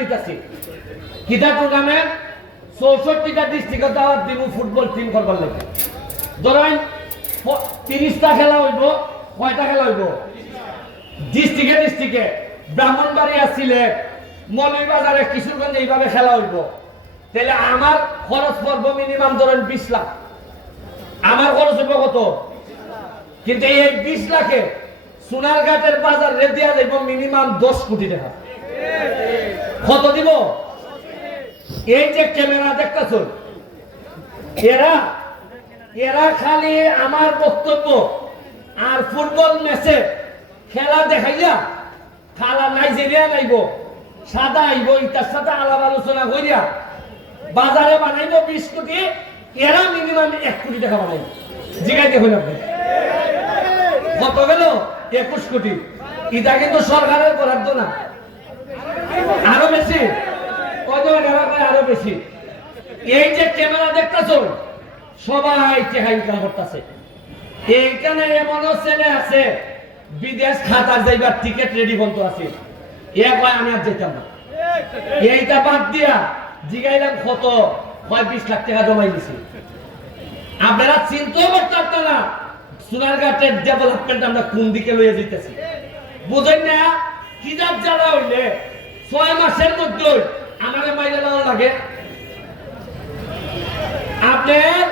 দিতেছি কিতা টুর্নামেন্ট 64টা ডিস্ট্রিক্টে দাওয়াত দিব ফুটবল টিম করবার লাগে ধরেন 30টা খেলা হইব কয়টা খেলা হইব ডিস্ট্রিক্টে ব্রাহ্মণবাড়িয়া সিলেট মৌলভীবাজারে কিশোরগঞ্জে এইভাবে খেলা হইব তাহলে আমার খরচ পড়ব মিনিমাম ধরেন 20 লাখ আমার খরচ হইব কত কিন্তু এই 20 লাখে সোনারঘাটের বাজার রে দিয়া যাইব মিনিমাম 10 কোটি টাকা কত দিব এই যে ক্যামেরা দেখতেছ এরা খালি আমার বক্তব্য আর ফুটবল ম্যাচে খেলা দেখাইয়া খালা নাইজেরিয়া নাইব সাদা আইব ইটার সাথে আলাপ আলোচনা করিয়া বাজারে বানাইব 20 কোটি এরা মিনিমাম 1 কোটি টাকা বানাইব জিগাই দেখুন আপনি কত গেল 21 কোটি এটা কিন্তু সরকারের বরাদ্দ না আরো বেশি কত আরো বেশি এই যে ক্যামেরা দেখতেছ সবাই টেহা ইনকাম করতেছে এইখানে এমনও ছেলে আছে বিদেশ খাতার যাইবার টিকিট রেডি বলতো আছে আমি আর যেতাম না এইটা বাদ দিয়া জিগাইলাম কত 20 লাখ টাকা জমাই দিছি আপনারা চিন্তাও করতে পারতেন না সোনারঘাটের ডেভেলপমেন্ট আমরা কোন দিকে লইয়া যেতেছি বুঝেন না কি জাত জ্বালা হইলে 6 মাসের মধ্যে আমাদের মাইলে দেওয়া লাগে আপনার